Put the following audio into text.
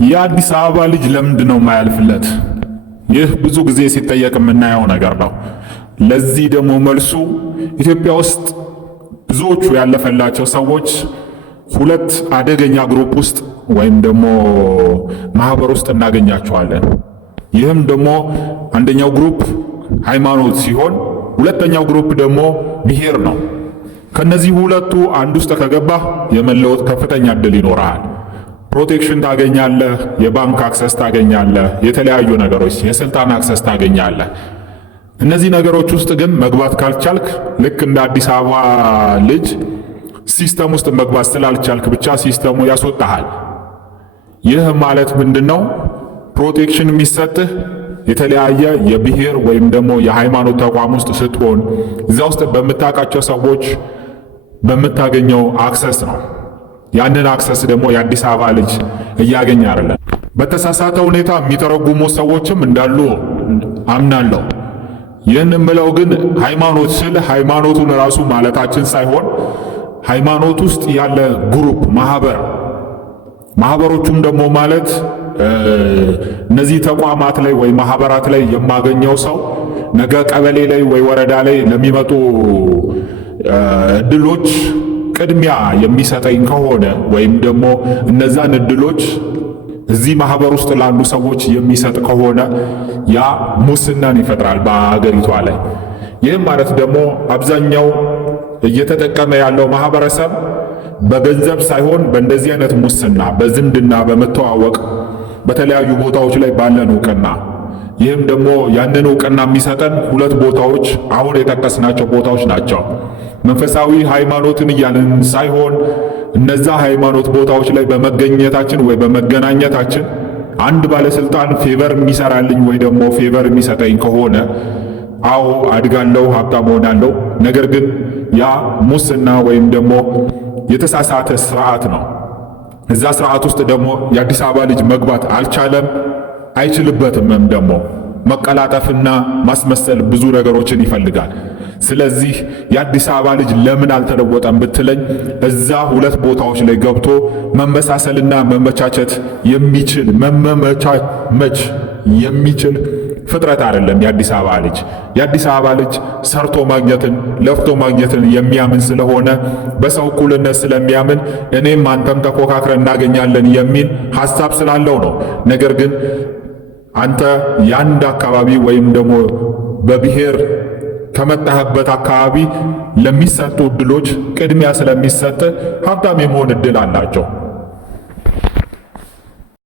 የአዲስ አበባ ልጅ ለምንድን ነው የማያልፍለት? ይህ ብዙ ጊዜ ሲጠየቅ የምናየው ነገር ነው። ለዚህ ደግሞ መልሱ ኢትዮጵያ ውስጥ ብዙዎቹ ያለፈላቸው ሰዎች ሁለት አደገኛ ግሩፕ ውስጥ ወይም ደግሞ ማህበር ውስጥ እናገኛቸዋለን። ይህም ደግሞ አንደኛው ግሩፕ ሃይማኖት ሲሆን ሁለተኛው ግሩፕ ደግሞ ብሔር ነው። ከነዚህ ሁለቱ አንድ ውስጥ ከገባህ የመለወጥ ከፍተኛ እድል ይኖርሃል። ፕሮቴክሽን ታገኛለህ፣ የባንክ አክሰስ ታገኛለህ፣ የተለያዩ ነገሮች የስልጣን አክሰስ ታገኛለህ። እነዚህ ነገሮች ውስጥ ግን መግባት ካልቻልክ ልክ እንደ አዲስ አበባ ልጅ ሲስተም ውስጥ መግባት ስላልቻልክ ብቻ ሲስተሙ ያስወጣሃል። ይህ ማለት ምንድነው? ፕሮቴክሽን የሚሰጥህ የተለያየ የብሔር ወይም ደግሞ የሃይማኖት ተቋም ውስጥ ስትሆን እዛ ውስጥ በምታውቃቸው ሰዎች በምታገኘው አክሰስ ነው። ያንን አክሰስ ደግሞ የአዲስ አበባ ልጅ እያገኘ አይደለም። በተሳሳተ ሁኔታ የሚተረጉሙ ሰዎችም እንዳሉ አምናለሁ። ይህን የምለው ግን ሃይማኖት ስል ሃይማኖቱን ራሱ ማለታችን ሳይሆን ሃይማኖት ውስጥ ያለ ግሩፕ ማህበሮቹም ደግሞ ማለት እነዚህ ተቋማት ላይ ወይ ማህበራት ላይ የማገኘው ሰው ነገ ቀበሌ ላይ ወይ ወረዳ ላይ ለሚመጡ እድሎች ቅድሚያ የሚሰጠኝ ከሆነ ወይም ደግሞ እነዛን እድሎች እዚህ ማህበር ውስጥ ላሉ ሰዎች የሚሰጥ ከሆነ ያ ሙስናን ይፈጥራል በአገሪቷ ላይ። ይህም ማለት ደግሞ አብዛኛው እየተጠቀመ ያለው ማህበረሰብ በገንዘብ ሳይሆን በእንደዚህ አይነት ሙስና፣ በዝምድና፣ በመተዋወቅ በተለያዩ ቦታዎች ላይ ባለን እውቅና። ይህም ደግሞ ያንን እውቅና የሚሰጠን ሁለት ቦታዎች አሁን የጠቀስናቸው ቦታዎች ናቸው። መንፈሳዊ ሃይማኖትን እያልን ሳይሆን እነዛ ሃይማኖት ቦታዎች ላይ በመገኘታችን ወይ በመገናኘታችን አንድ ባለስልጣን ፌቨር የሚሰራልኝ ወይ ደግሞ ፌቨር የሚሰጠኝ ከሆነ አዎ አድጋለሁ፣ ሀብታም ሆናለሁ። ነገር ግን ያ ሙስና ወይም ደግሞ የተሳሳተ ስርዓት ነው። እዛ ስርዓት ውስጥ ደግሞ የአዲስ አበባ ልጅ መግባት አልቻለም፣ አይችልበትም። ደግሞ መቀላጠፍና ማስመሰል ብዙ ነገሮችን ይፈልጋል። ስለዚህ የአዲስ አበባ ልጅ ለምን አልተለወጠም ብትለኝ እዛ ሁለት ቦታዎች ላይ ገብቶ መመሳሰልና መመቻቸት የሚችል መመቻመች የሚችል ፍጥረት አይደለም የአዲስ አበባ ልጅ። የአዲስ አበባ ልጅ ሰርቶ ማግኘትን ለፍቶ ማግኘትን የሚያምን ስለሆነ በሰው እኩልነት ስለሚያምን እኔም አንተም ተፎካክረን እናገኛለን የሚል ሐሳብ ስላለው ነው። ነገር ግን አንተ የአንድ አካባቢ ወይም ደግሞ በብሔር ከመጣህበት አካባቢ ለሚሰጡ እድሎች ቅድሚያ ስለሚሰጥ ሀብታም የመሆን እድል አላቸው።